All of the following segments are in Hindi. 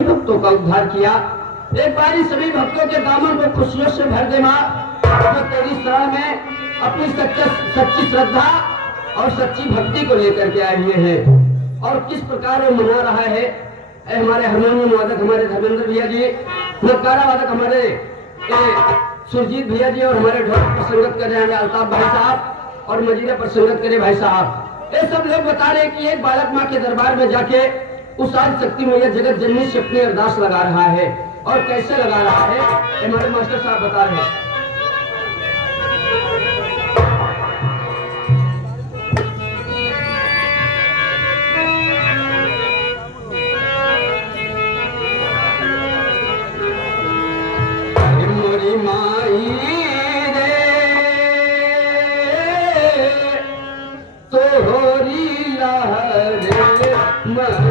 भक्तों का उद्धार किया। एक बारी सभी भक्तों के दामन को खुशियों से भर दे मां, जो तेरी शरण में अपनी सच्ची श्रद्धा और सच्ची भक्ति को लेकर के आए हुए हैं। और किस प्रकार वो मना रहा है। हमारे हारमोनियम वादक हमारे धर्मेंद्र भैया जी, नगारा वादक हमारे सुरजीत भैया जी, और हमारे ढोल पर संगत कर रहे हैं अल्ताफ भाई साहब, और मजीरा पर संगत करे भाई साहब। ये सब लोग बता रहे हैं कि एक बालक माँ के दरबार में जाके उस आदि शक्ति मैया जगत जननी से अपनी अरदास लगा रहा है। और कैसे लगा रहा है हमारे मास्टर साहब बता रहे हैं। मोरी माई रे तोहरी लहर मन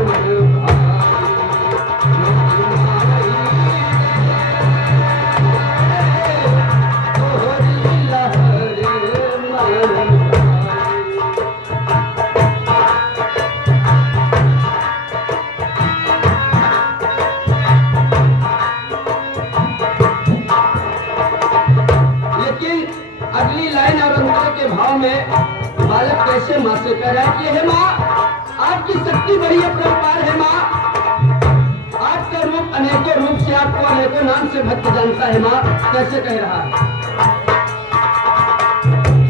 बालक कैसे माँ से कह रहा है कि हे माँ, आपकी शक्ति बड़ी अपरंपार है माँ, आपका रूप अनेकों रूप से, आपको अनेकों नाम से भक्त जानता है माँ। कैसे कह रहा है।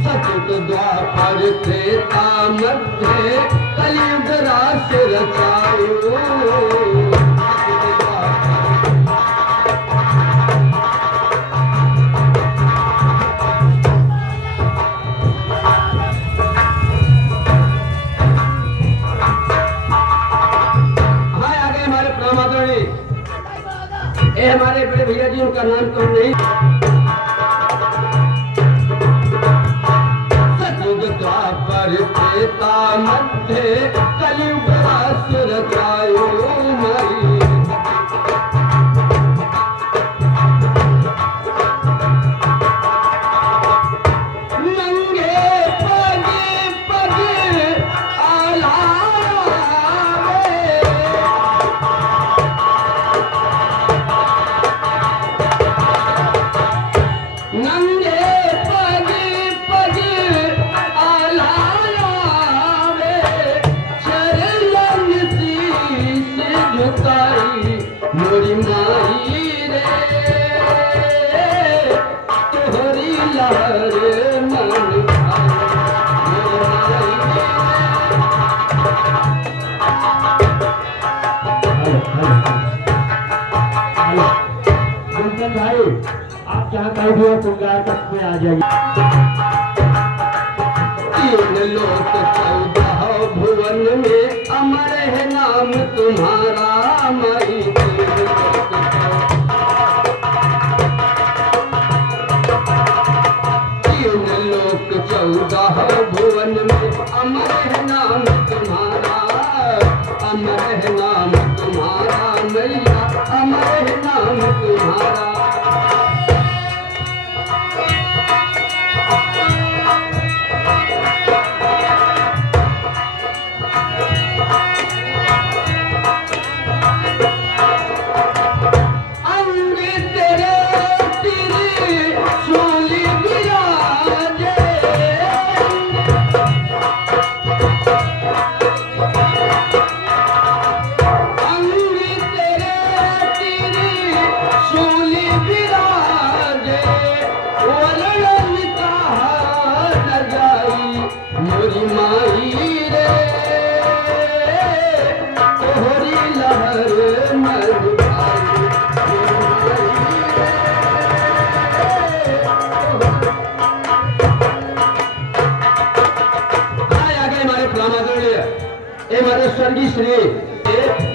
सतयुग द्वापर त्रेता मध्य कलयुग रास रचायो। ये हमारे बड़े भैया जी, उनका नाम तो नहीं। सतयुग द्वापर त्रेता मध्य कलयुग रास रचायो मई। मोरी माई रे तोहरी लहर मन भाई, आप जहाँ कहीं भी हो पुकार तक में आ जाइए। तीन लोक 14 भुवन में अमर है नाम तुम्हारा माई। तीन लोक 14 भुवन में अमर है नाम तुम्हारा, अमर है नाम तुम्हारा मैया, अमर है नाम तुम्हारा। स्वर्गीय श्री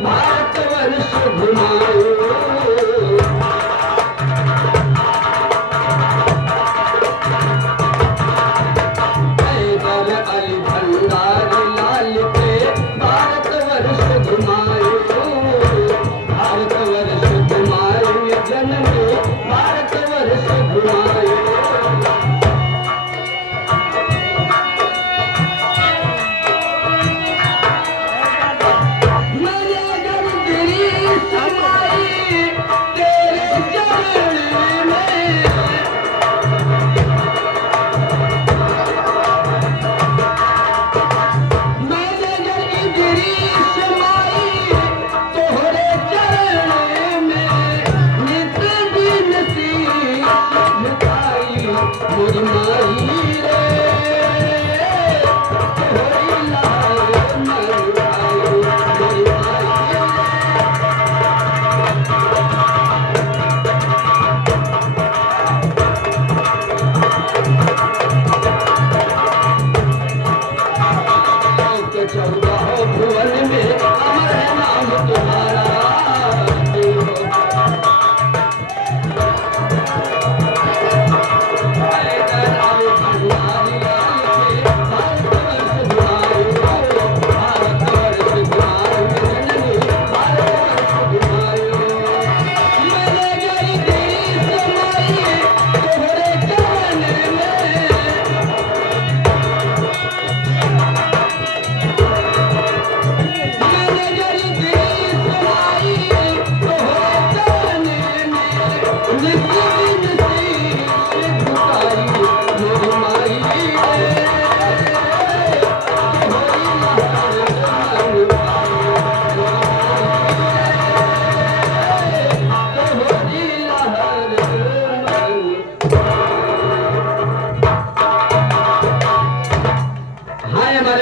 भारत वर्ष घुमाओ।